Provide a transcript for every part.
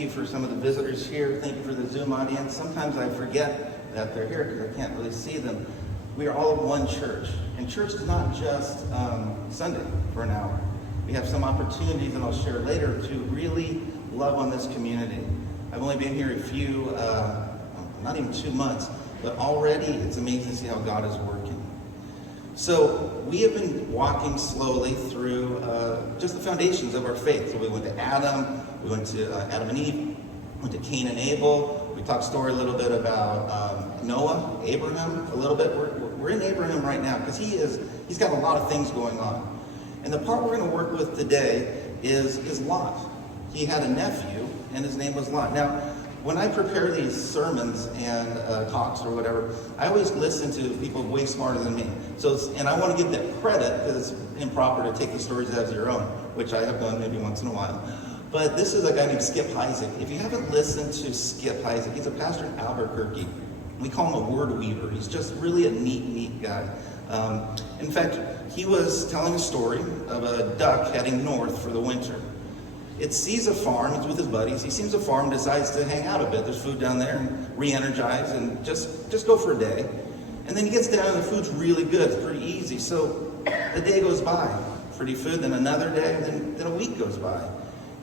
you for some of the visitors here. Thank you for the Zoom audience. Sometimes I forget that they're here because I can't really see them. We are all of one church. And church is not just Sunday for an hour. We have some opportunities, and I'll share later, to really love on this community. I've only been here not even 2 months, but already it's amazing to see how God is working. So we have been walking slowly through just the foundations of our faith. So we went to Adam, we went to Adam and Eve, went to Cain and Abel. We talked a little bit about Noah, Abraham, a little bit. We're in Abraham right now because he's got a lot of things going on. And the part we're going to work with today is Lot. He had a nephew, and his name was Lot. Now, when I prepare these sermons and talks or whatever, I always listen to people way smarter than me. And I want to give them credit because it's improper to take the stories as your own, which I have done maybe once in a while. But this is a guy named Skip Heitzig. If you haven't listened to Skip Heitzig, he's a pastor in Albuquerque. We call him a word weaver. He's just really a neat guy. In fact, he was telling a story of a duck heading north for the winter. It sees a farm, he's with his buddies, he sees a farm, decides to hang out a bit. There's food down there, and re-energize, and just go for a day. And then he gets down, and the food's really good, it's pretty easy. So a day goes by, pretty food, then another day, and then a week goes by.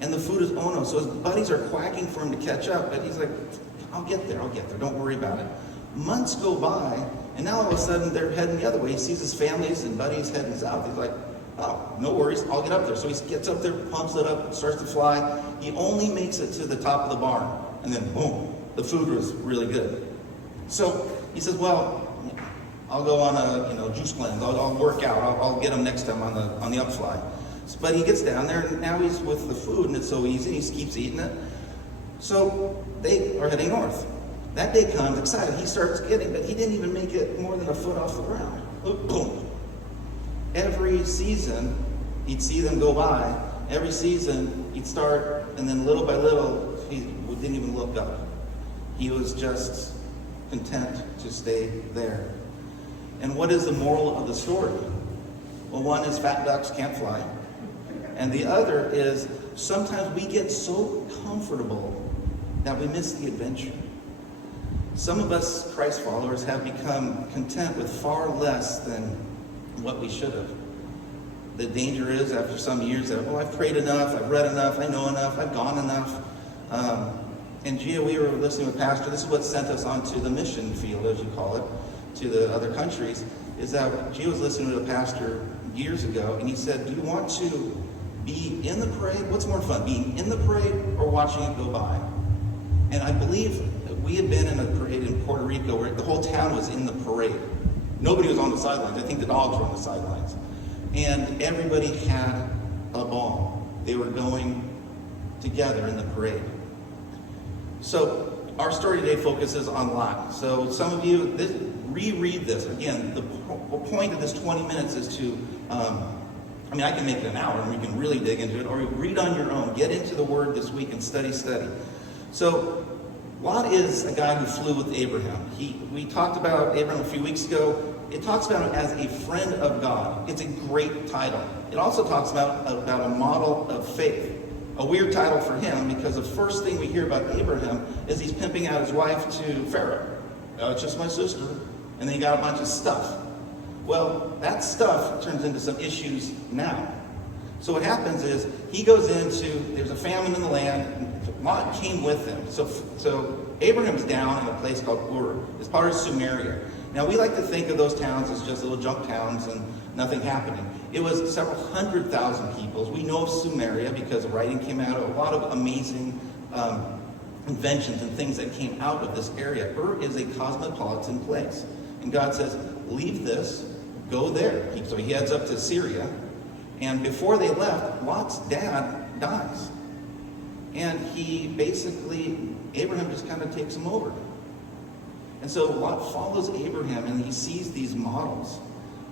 And the food is oh no. So his buddies are quacking for him to catch up, but he's like, I'll get there, don't worry about it. Months go by, and now all of a sudden they're heading the other way. He sees his families and buddies heading south. He's like, oh, no worries, I'll get up there. So he gets up there, pumps it up, starts to fly. He only makes it to the top of the barn, and then boom, the food was really good. So he says, well, I'll go on a juice cleanse. I'll work out. I'll get him next time on the upfly. But he gets down there, and now he's with the food, and it's so easy. He keeps eating it. So they are heading north. That day comes, excited. He starts getting, but he didn't even make it more than a foot off the ground. Boom. Every season, he'd see them go by. Every season, he'd start, and then little by little, he didn't even look up. He was just content to stay there. And what is the moral of the story? Well, one is fat ducks can't fly. And the other is sometimes we get so comfortable that we miss the adventure. Some of us Christ followers have become content with far less than what we should have. The danger is after some years that, I've prayed enough, I've read enough, I know enough, I've gone enough. And Gia, we were listening with Pastor, this is what sent us onto the mission field, as you call it, to the other countries, is that Gia was listening to a pastor years ago, and he said, do you want to be in the parade? What's more fun, being in the parade or watching it go by? And I believe we had been in a parade in Puerto Rico where the whole town was in the parade. Nobody was on the sidelines. I think the dogs were on the sidelines. And everybody had a ball. They were going together in the parade. So our story today focuses on Lot. So some of you, reread this. Again, the point of this 20 minutes is to, I can make it an hour and we can really dig into it, or read on your own. Get into the Word this week and study. So Lot is a guy who flew with Abraham. We talked about Abraham a few weeks ago. It talks about him as a friend of God. It's a great title. It also talks about a model of faith. A weird title for him because the first thing we hear about Abraham is he's pimping out his wife to Pharaoh. It's just my sister. And then he got a bunch of stuff. Well, that stuff turns into some issues now. So what happens is he goes there's a famine in the land. Lot came with him. So Abraham's down in a place called Ur. It's part of Sumeria. Now we like to think of those towns as just little junk towns and nothing happening. It was several 100,000 people. We know of Sumeria because the writing came out, a lot of amazing inventions and things that came out of this area. Ur is a cosmopolitan place. And God says, leave this, go there. So he heads up to Syria. And before they left, Lot's dad dies. And Abraham just kind of takes him over. And so Lot follows Abraham and he sees these models.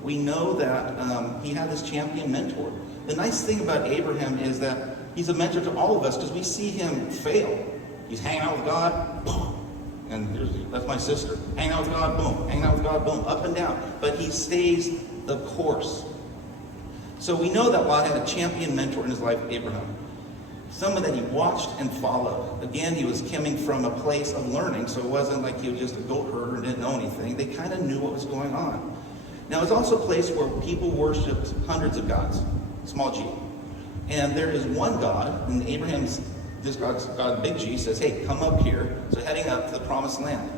We know that he had this champion mentor. The nice thing about Abraham is that he's a mentor to all of us because we see him fail. He's hanging out with God, boom. And that's my sister. Hang out with God, boom. Hang out with God, boom. Up and down. But he stays the course. So we know that Lot had a champion mentor in his life, Abraham. someone that he watched and followed. Again, he was coming from a place of learning, so it wasn't like he was just a goat herder and didn't know anything. They kind of knew what was going on. Now, it's also a place where people worshipped hundreds of gods, small g. And there is one God, and this God, big G, says, hey, come up here. So heading up to the promised land.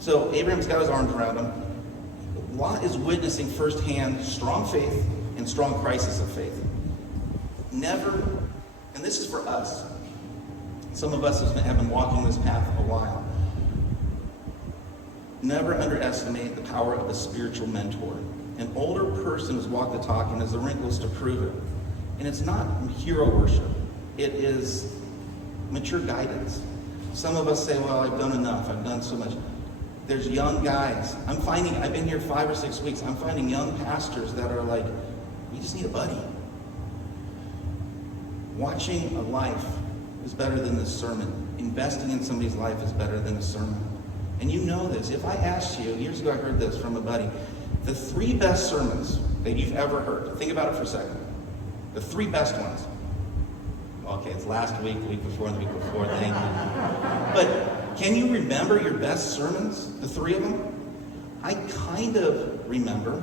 So Abraham's got his arms around him. Lot is witnessing firsthand strong faith and strong crisis of faith. Never, and this is for us. Some of us have been walking this path a while. Never underestimate the power of a spiritual mentor. An older person who's walked the talk and has the wrinkles to prove it. And it's not hero worship. It is mature guidance. Some of us say, well, I've done enough. I've done so much. There's young guys. I've been here 5 or 6 weeks. I'm finding young pastors that are like, you just need a buddy. Watching a life is better than this sermon. Investing in somebody's life is better than a sermon. And you know this. If I asked you, years ago I heard this from a buddy, the 3 best sermons that you've ever heard, think about it for a second. The 3 best ones. Okay, it's last week, the week before, and the week before, thank you. But can you remember your best sermons, the 3 of them? I kind of remember.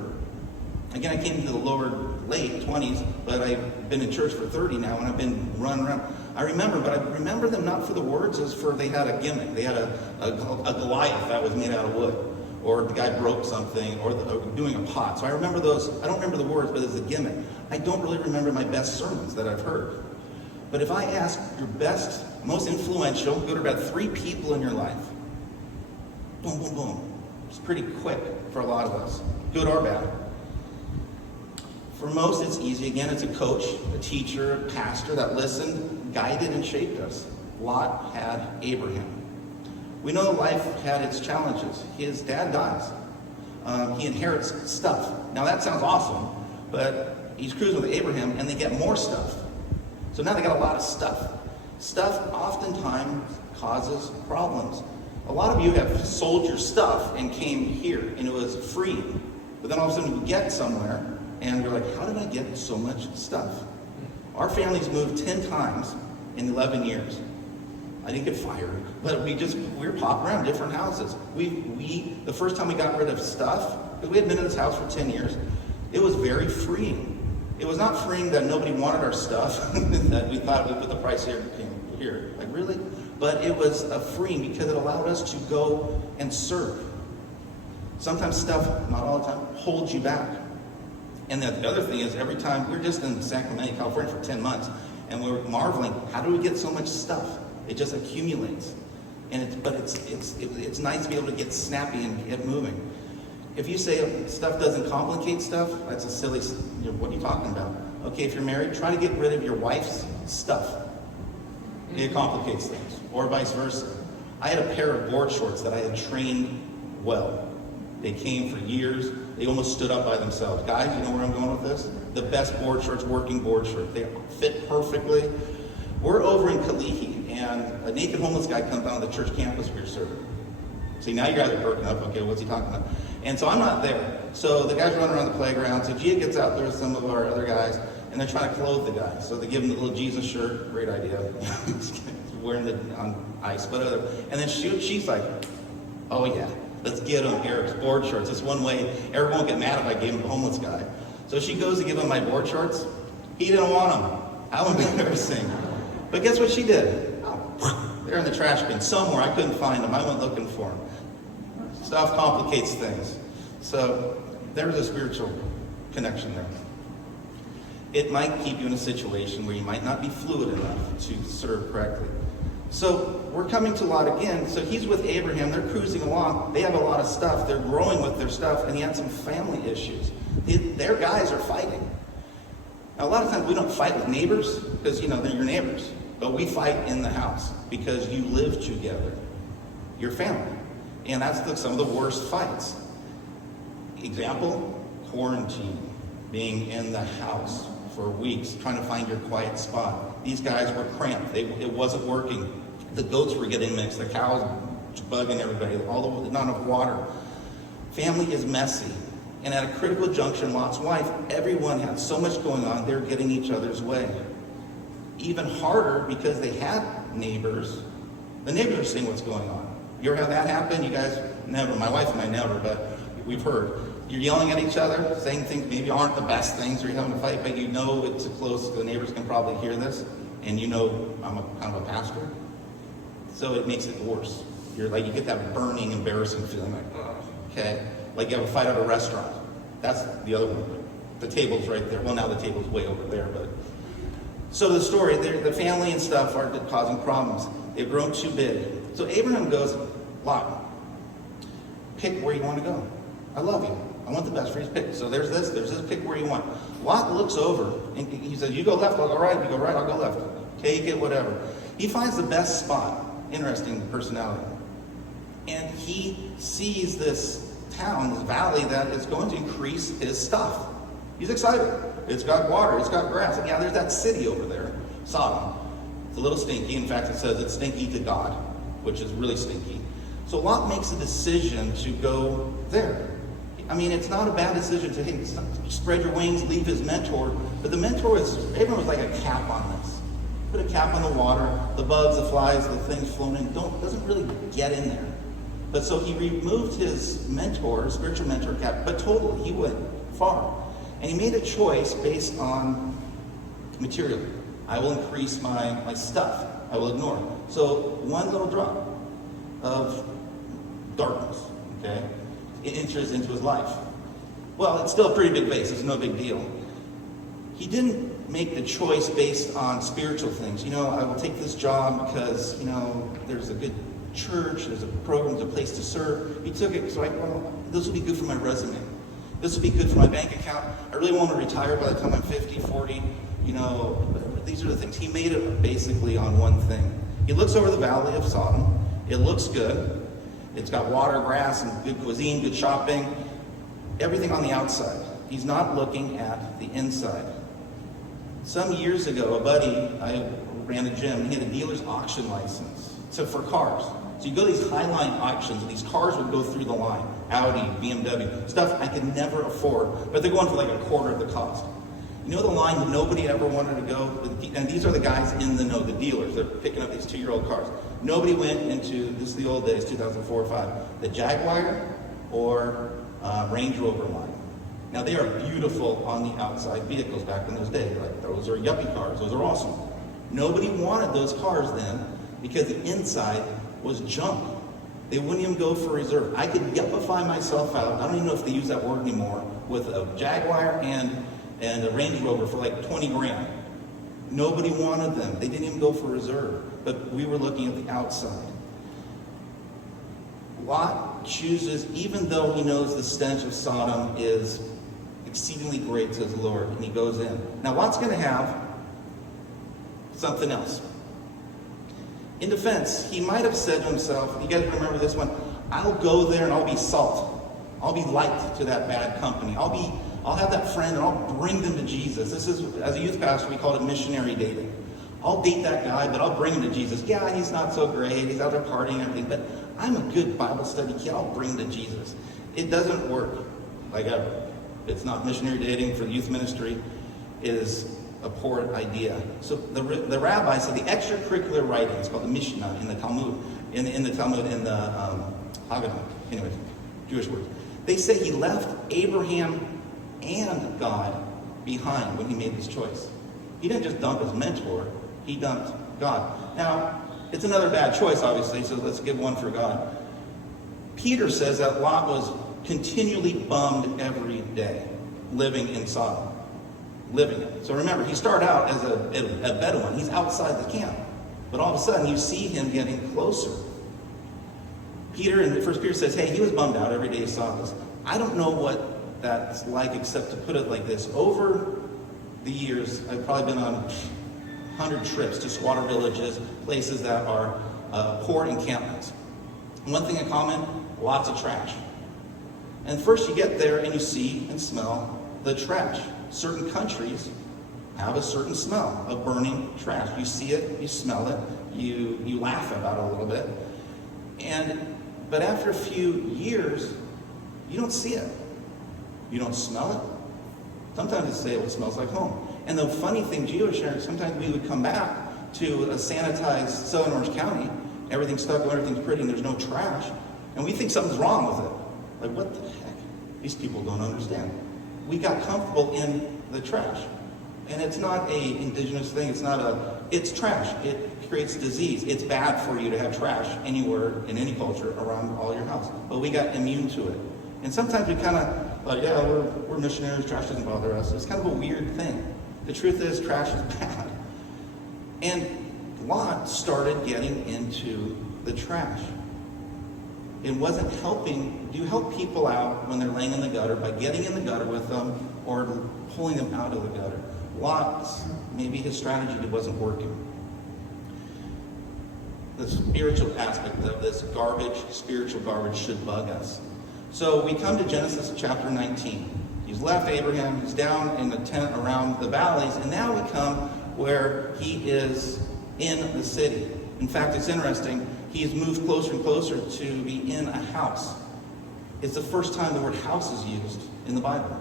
Again, I came into the late 20s, but I've been in church for 30 now, and I've been running around. I remember, but I remember them not for the words, as for they had a gimmick. They had a Goliath that was made out of wood, or the guy broke something, or doing a pot. So I remember those. I don't remember the words, but it's a gimmick. I don't really remember my best sermons that I've heard. But if I ask your best, most influential, good or bad, 3 people in your life, boom, boom, boom. It's pretty quick for a lot of us, good or bad. For most, it's easy. Again, it's a coach, a teacher, a pastor that listened, guided, and shaped us. Lot had Abraham. We know life had its challenges. His dad dies. He inherits stuff. Now that sounds awesome, but he's cruising with Abraham, and they get more stuff. So now they got a lot of stuff. Stuff oftentimes causes problems. A lot of you have sold your stuff and came here, and it was freeing. But then all of a sudden you get somewhere, and you're like, how did I get so much stuff? Our family's moved 10 times in 11 years. I didn't get fired, but we were popping around different houses. The first time we got rid of stuff, because we had been in this house for 10 years, it was very freeing. It was not freeing that nobody wanted our stuff, that we thought we put the price here. Like, really? But it was freeing because it allowed us to go and serve. Sometimes stuff, not all the time, holds you back. And the other thing is, every time, we're just in Sacramento, California for 10 months, and we're marveling, how do we get so much stuff? It just accumulates. But it's nice to be able to get snappy and get moving. If you say stuff doesn't complicate stuff, that's a silly, what are you talking about? Okay, if you're married, try to get rid of your wife's stuff. It complicates things, or vice versa. I had a pair of board shorts that I had trained well. They came for years. They almost stood up by themselves. Guys, you know where I'm going with this? The best board shorts, working board shorts. They fit perfectly. We're over in Kalihi, and a naked homeless guy comes down to the church campus we were serving. See, now you guys are perking up. Okay, what's he talking about? And so I'm not there. So the guys running around the playground. So Gia gets out there with some of our other guys, and they're trying to clothe the guy. So they give him the little Jesus shirt. Great idea. Wearing it on ice, whatever. And then she's like, oh yeah, let's get him Eric's board shorts. It's one way Eric won't get mad if I gave him a homeless guy. So she goes to give him my board shorts. He didn't want them. How embarrassing. But guess what she did? Oh, they're in the trash bin somewhere. I couldn't find them. I went looking for them. Stuff complicates things. So there's a spiritual connection there. It might keep you in a situation where you might not be fluid enough to serve correctly. So we're coming to Lot again. So he's with Abraham. They're cruising along. They have a lot of stuff. They're growing with their stuff. And he had some family issues. Their guys are fighting. Now, a lot of times we don't fight with neighbors because, they're your neighbors. But we fight in the house because you live together. Your family. And that's some of the worst fights. Example, quarantine. Being in the house for weeks, trying to find your quiet spot. These guys were cramped. It wasn't working. The goats were getting mixed. The cows bugging everybody. Not enough water. Family is messy. And at a critical juncture in Lot's wife, everyone had so much going on, they're getting each other's way. Even harder because they had neighbors. The neighbors are seeing what's going on. You ever have that happen? You guys never. My wife and I never, but we've heard. You're yelling at each other, saying things maybe aren't the best things, or you're having a fight, but you know it's close. The neighbors can probably hear this, and you know I'm kind of a pastor, so it makes it worse. You get that burning, embarrassing feeling, like, oh, okay, like you have a fight at a restaurant. That's the other one. The table's right there. Well, now the table's way over there, but so the story, the family and stuff are causing problems. They've grown too big. So Abraham goes, Lot, pick where you want to go. I love you. I want the best for you to pick. So there's this, pick where you want. Lot looks over and he says, you go left, I'll go right. You go right, I'll go left. Take it, whatever. He finds the best spot. Interesting personality. And he sees this town, this valley that is going to increase his stuff. He's excited. It's got water, it's got grass. And yeah, there's that city over there, Sodom. It's a little stinky. In fact, it says it's stinky to God, which is really stinky. So Lot makes a decision to go there. I mean, it's not a bad decision to, hey, spread your wings, leave his mentor. But the mentor Abraham was like a cap on this. Put a cap on the water, the bugs, the flies, the things flown in, doesn't really get in there. But so he removed his mentor, spiritual mentor cap, but totally, he went far. And he made a choice based on material. I will increase my stuff. I will ignore. So one little drop of darkness, okay, it enters into his life. Well, it's still a pretty big base. It's no big deal. He didn't make the choice based on spiritual things. I will take this job because, there's a good church, there's a program, there's a place to serve. He took it, so this will be good for my resume. This will be good for my bank account. I really want to retire by the time I'm 50, 40, these are the things. He made it basically on one thing. He looks over the valley of Sodom. It looks good. It's got water, grass, and good cuisine, good shopping. Everything on the outside. He's not looking at the inside. Some years ago, a buddy, I ran a gym, he had a dealer's auction license for cars. So you go to these Highline auctions, and these cars would go through the line. Audi, BMW, stuff I could never afford, but they're going for like a quarter of the cost. You know the line that nobody ever wanted to go? And these are the guys in the know, the dealers. They're picking up these 2-year-old cars. Nobody went into, this is the old days, 2004 or 5, the Jaguar or Range Rover line. Now they are beautiful on the outside vehicles back in those days. Like those are yuppie cars. Those are awesome. Nobody wanted those cars then because the inside was junk. They wouldn't even go for reserve. I could yuppify myself out. I don't even know if they use that word anymore, with a Jaguar and a Range Rover for like 20 grand. Nobody wanted them. They didn't even go for reserve. But we were looking at the outside. Lot chooses, even though he knows the stench of Sodom is exceedingly great, says the Lord, and he goes in. Now Lot's going to have something else. In defense, he might have said to himself, you guys remember this one, I'll go there and I'll be salt. I'll be light to that bad company. I'll have that friend and I'll bring them to Jesus. This is, as a youth pastor, we call it missionary dating. I'll date that guy, but I'll bring him to Jesus. Yeah, he's not so great. He's out there partying and everything, but I'm a good Bible study kid. I'll bring him to Jesus. It doesn't work like ever. It's not missionary dating for the youth ministry. It is a poor idea. So the rabbi said the extracurricular writing is called the Mishnah in the Talmud, in the Haggadah. Anyways, Jewish words. They say he left Abraham and God behind when he made this choice. He didn't just dump his mentor, he dumped God. Now, it's another bad choice, obviously, so let's give one for God. Peter says that Lot was continually bummed every day, living in Sodom. Living it. So remember, he started out as a Bedouin. He's outside the camp. But all of a sudden, you see him getting closer. Peter, in 1 Peter says, hey, he was bummed out every day he saw this. I don't know what that's like, except to put it like this. Over the years, I've probably been on 100 trips to squatter villages, places that are poor encampments. One thing in common, lots of trash. And first you get there and you see and smell the trash. Certain countries have a certain smell of burning trash. You see it, you smell it, you laugh about it a little bit. But after a few years, you don't see it. You don't smell it. Sometimes they say it smells like home. And the funny thing, Gio was sharing, sometimes we would come back to a sanitized Southern Orange County, everything's stuck, everything's pretty, and there's no trash, and we think something's wrong with it. Like, what the heck? These people don't understand. We got comfortable in the trash. And it's not a indigenous thing, it's trash. It creates disease. It's bad for you to have trash anywhere in any culture around all your house. But we got immune to it. And sometimes we kind of, like, yeah, we're missionaries, trash doesn't bother us. It's kind of a weird thing. The truth is, trash is bad. And Lot started getting into the trash. It wasn't helping. Do you help people out when they're laying in the gutter by getting in the gutter with them or pulling them out of the gutter? Lot's, maybe his strategy wasn't working. The spiritual aspect of this spiritual garbage should bug us. So we come to Genesis chapter 19. He's left Abraham, he's down in the tent around the valleys, and now we come where he is in the city. In fact, it's interesting, he's moved closer and closer to be in a house. It's the first time the word house is used in the Bible.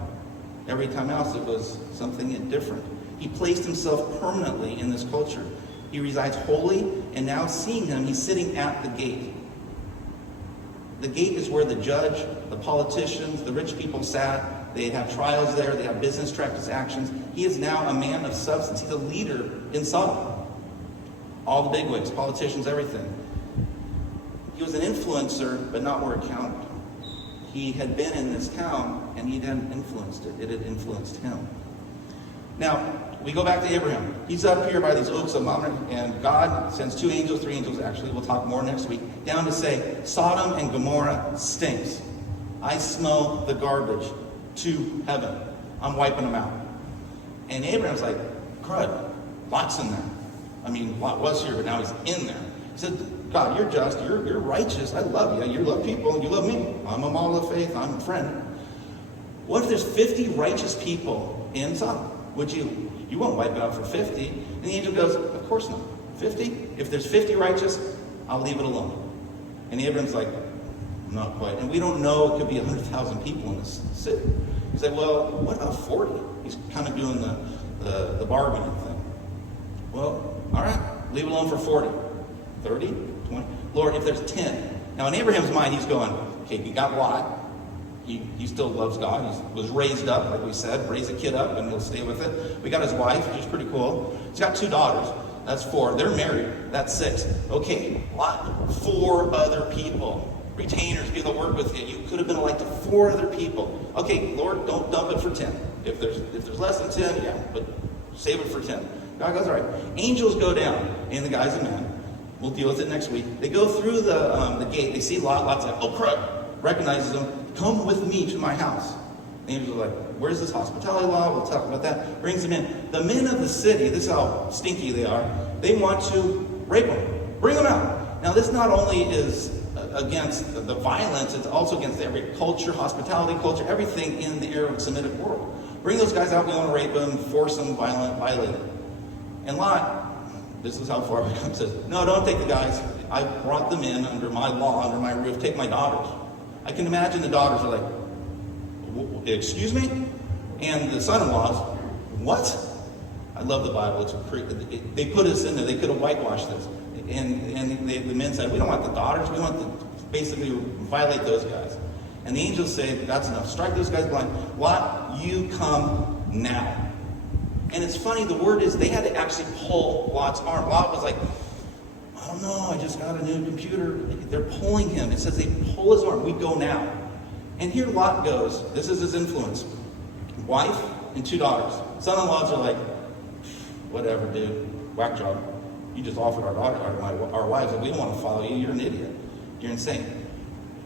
Every time else it was something different. He placed himself permanently in this culture. He resides wholly, and now seeing him, he's sitting at the gate. The gate is where the judge, the politicians, the rich people sat. They have trials there. They have business transactions. He is now a man of substance. He's a leader in Sodom. All the bigwigs, politicians, everything. He was an influencer, but not where it counted. He had been in this town, and he then influenced it. It had influenced him. Now, we go back to Abraham. He's up here by these oaks of Mamre, and God sends 2 angels, 3 angels, actually, we'll talk more next week, down to say, Sodom and Gomorrah stinks. I smell the garbage to heaven. I'm wiping them out. And Abraham's like, crud, Lot's in there. I mean, Lot was here, but now he's in there. He said, God, you're just, you're righteous. I love you. You love people. You love me. I'm a model of faith. I'm a friend. What if there's 50 righteous people in Sodom? Would you won't wipe it out for 50. And the angel goes, of course not. 50? If there's 50 righteous, I'll leave it alone. And Abraham's like, not quite. And we don't know, it could be 100,000 people in this city. He's like, well, what about 40? He's kind of doing the bargaining thing. Well, all right, leave it alone for 40. 30, 20. Lord, if there's 10. Now in Abraham's mind, he's going, okay, you got Lot. He still loves God. He was raised up, like we said, raise a kid up and he'll stay with it. We got his wife, which is pretty cool. He's got 2 daughters. That's 4. They're married. That's 6. Okay, Lot, 4 other people. Retainers, people that work with you. You could have been elected 4 other people. Okay, Lord, don't dump it for 10. If there's less than 10, yeah, but save it for 10. God goes, all right. Angels go down, and the guy's a man. We'll deal with it next week. They go through the gate. They see Lot. Lot's like, oh, crud. Recognizes them. Come with me to my house. The angels are like, where's this hospitality law? We'll talk about that. Brings them in. The men of the city, this is how stinky they are, they want to rape them. Bring them out. Now, this not only is against the violence, it's also against every culture, hospitality culture, everything in the Arab Semitic world. Bring those guys out. We want to rape them, force them, violate them. And Lot, this is how far it comes, says, no, don't take the guys. I brought them in under my law, under my roof. Take my daughters. I can imagine the daughters are like, excuse me? And the son-in-laws, what? I love the Bible. They put us in there. They could have whitewashed this. And the men said, we don't want the daughters. We want to basically violate those guys. And the angels say, that's enough. Strike those guys blind. Lot, you come now. And it's funny, the word is they had to actually pull Lot's arm. Lot was like, I don't know, I just got a new computer. They're pulling him. It says they pull his arm. We go now. And here Lot goes. This is his influence. Wife and 2 daughters. Son-in-laws are like, whatever, dude. Whack job. You just offered our wives, and we don't want to follow you. You're an idiot. You're insane.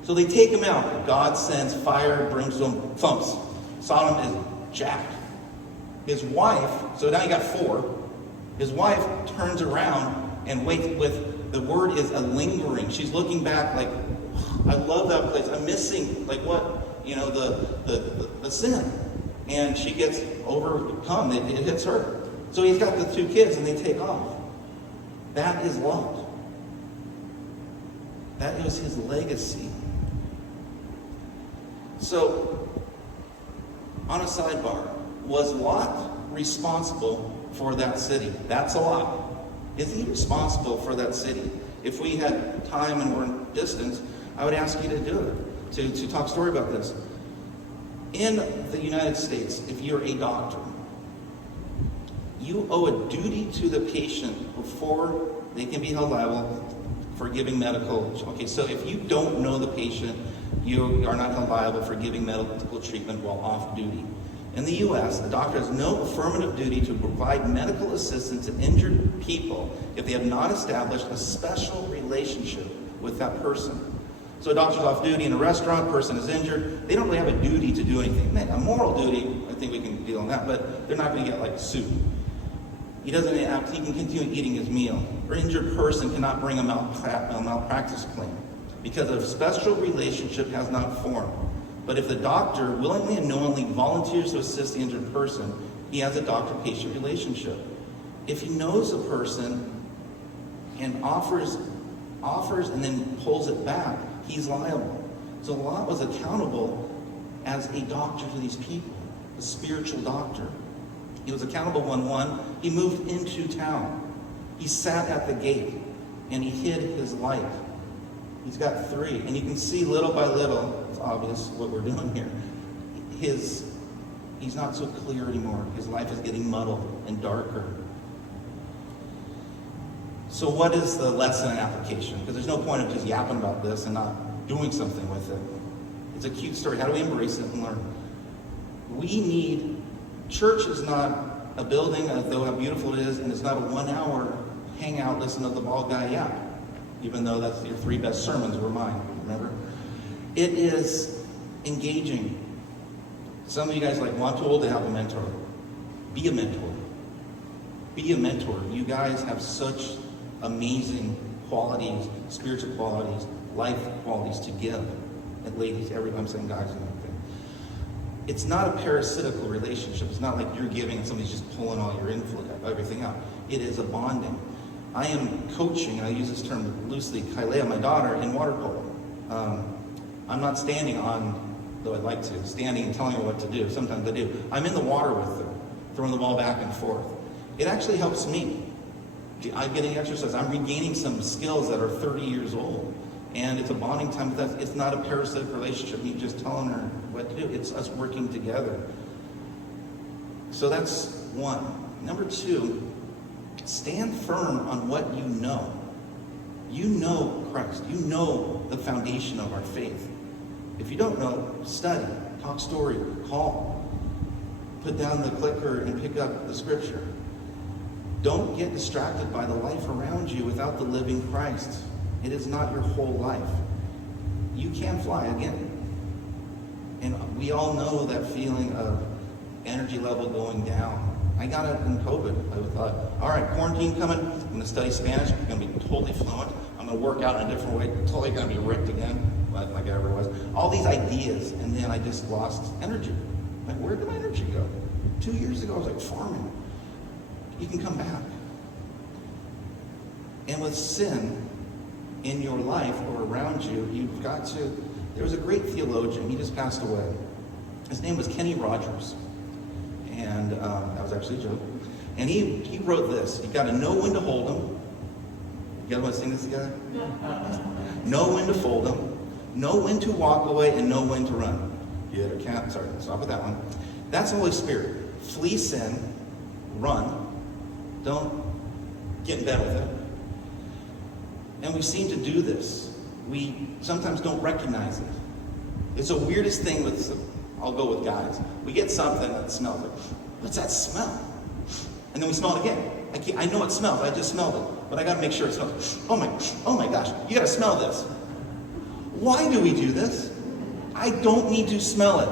So they take him out. God sends fire, brimstone, thumps. Sodom is jacked. His wife, so now you got 4. His wife turns around and waits with, the word is a lingering. She's looking back like, I love that place. I'm missing, like what, the sin. And she gets overcome. It hits her. So he's got the 2 kids and they take off. That is Lot. That was his legacy. So, on a sidebar, was Lot responsible for that city? That's a lot. Is he responsible for that city? If we had time and were in distance, I would ask you to do it, to talk story about this. In the United States, if you're a doctor, you owe a duty to the patient before they can be held liable for giving medical. Okay, so if you don't know the patient, you are not held liable for giving medical treatment while off duty. In the U.S., a doctor has no affirmative duty to provide medical assistance to injured people if they have not established a special relationship with that person. So a doctor's off duty in a restaurant, person is injured, they don't really have a duty to do anything. A moral duty, I think we can deal on that, but they're not going to get like sued. He can continue eating his meal. Or injured person cannot bring a malpractice claim because a special relationship has not formed. But if the doctor willingly and knowingly volunteers to assist the injured person, he has a doctor-patient relationship. If he knows a person and offers and then pulls it back, he's liable. So Lot was accountable as a doctor to these people, a spiritual doctor. He was accountable when he moved into town. He sat at the gate and he hid his light. He's got 3, and you can see little by little, it's obvious what we're doing here. He's not so clear anymore. His life is getting muddled and darker. So what is the lesson and application? Because there's no point of just yapping about this and not doing something with it. It's a cute story. How do we embrace it and learn? Church is not a building, though how beautiful it is, and it's not a 1-hour hangout, listen to the bald guy yap. Even though that's your 3 best sermons were mine, remember? It is engaging. Some of you guys well, I'm too old to have a mentor. Be a mentor. Be a mentor. You guys have such amazing qualities, spiritual qualities, life qualities to give. And ladies, I'm saying guys and everything. It's not a parasitical relationship. It's not like you're giving and somebody's just pulling all your influence, everything out. It is a bonding. I am coaching, and I use this term loosely, Kailea, my daughter, in water polo. I'm not standing on, though I'd like to, standing and telling her what to do. Sometimes I do. I'm in the water with her, throwing the ball back and forth. It actually helps me. I'm getting exercise. I'm regaining some skills that are 30 years old. And it's a bonding time. But it's not a parasitic relationship. You're just telling her what to do. It's us working together. So that's 1. Number 2, stand firm on what you know. You know Christ. You know the foundation of our faith. If you don't know, study, talk story, call, put down the clicker and pick up the scripture. Don't get distracted by the life around you without the living Christ. It is not your whole life. You can fly again. And we all know that feeling of energy level going down. I got it in COVID. I thought, all right, quarantine coming. I'm going to study Spanish. I'm going to be totally fluent. I'm going to work out in a different way. Totally going to be ripped again, like I ever was. All these ideas, and then I just lost energy. Like, where did my energy go? 2 years ago, I was like farming. You can come back. And with sin in your life or around you, you've got to. There was a great theologian. He just passed away. His name was Kenny Rogers. And that was actually a joke. And he wrote this. You got to know when to hold them. You guys want to sing this together? Know when to fold them. Know when to walk away and know when to run. Get or can't. Sorry, stop with that one. That's the Holy Spirit. Flee sin. Run. Don't get in bed with it. And we seem to do this. We sometimes don't recognize it. It's the weirdest thing I'll go with guys. We get something that smells like, what's that smell? And then we smell it again. I know it smells, I just smelled it. But I gotta make sure it smells. Oh my gosh, you gotta smell this. Why do we do this? I don't need to smell it.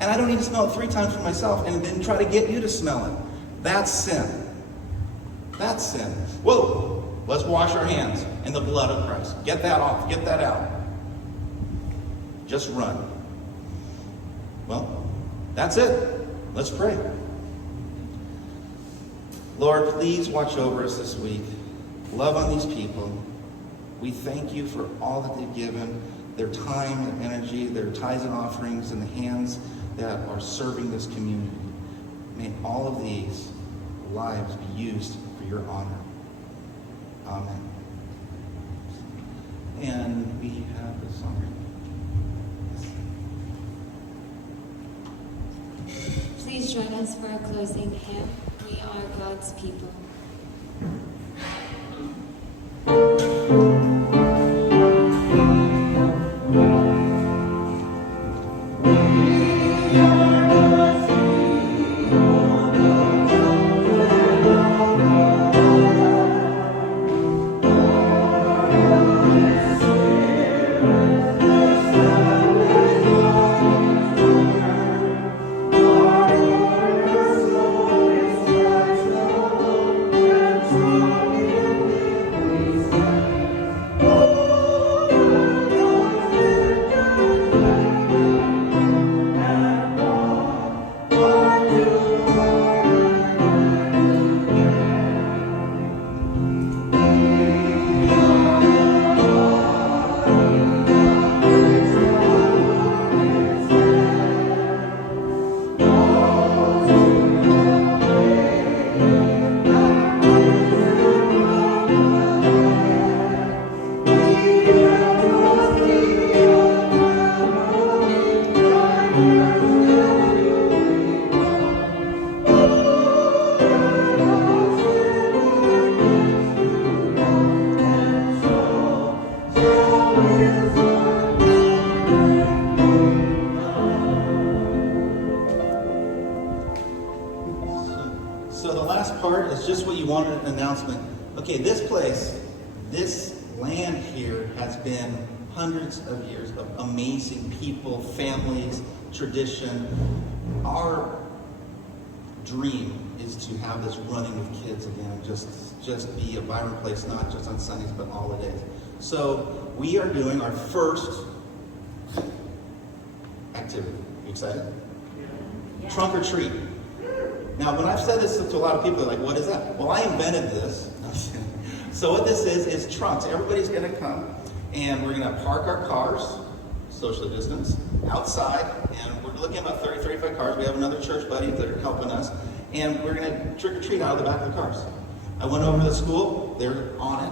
And I don't need to smell it 3 times for myself and then try to get you to smell it. That's sin. That's sin. Whoa, let's wash our hands in the blood of Christ. Get that off, get that out. Just run. Well, that's it. Let's pray. Lord, please watch over us this week. Love on these people. We thank you for all that they've given, their time and energy, their tithes and offerings in the hands that are serving this community. May all of these lives be used for your honor. Amen. And we have the song. Please join us for our closing hymn, We Are God's People. So the last part is just what you wanted, an announcement. Okay, this place, this land here has been hundreds of years of amazing people, families, tradition. Our dream is to have this running with kids again, just be a vibrant place, not just on Sundays, but all the days. So we are doing our first activity. You excited? Yeah. Trunk or treat. Now, when I've said this to a lot of people, they're like, what is that? Well, I invented this. So what this is trunks. Everybody's going to come, and we're going to park our cars, socially distanced, outside, and we're looking at about 30, 35 cars. We have another church buddy that are helping us, and we're going to trick or treat out of the back of the cars. I went over to the school. They're on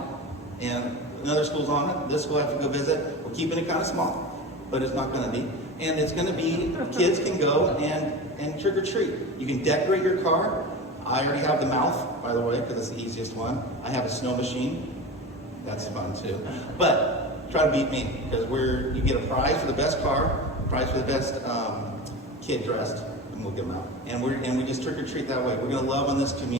it, and another school's on it. This school I have to go visit. We're keeping it kind of small, but it's not going to be. And it's going to be, kids can go and trick or treat. You can decorate your car. I already have the mouth, by the way, because it's the easiest one. I have a snow machine. That's fun too. But try to beat me, because you get a prize for the best car, a prize for the best kid dressed, and we'll get them out. And we just trick or treat that way. We're going to love on this community.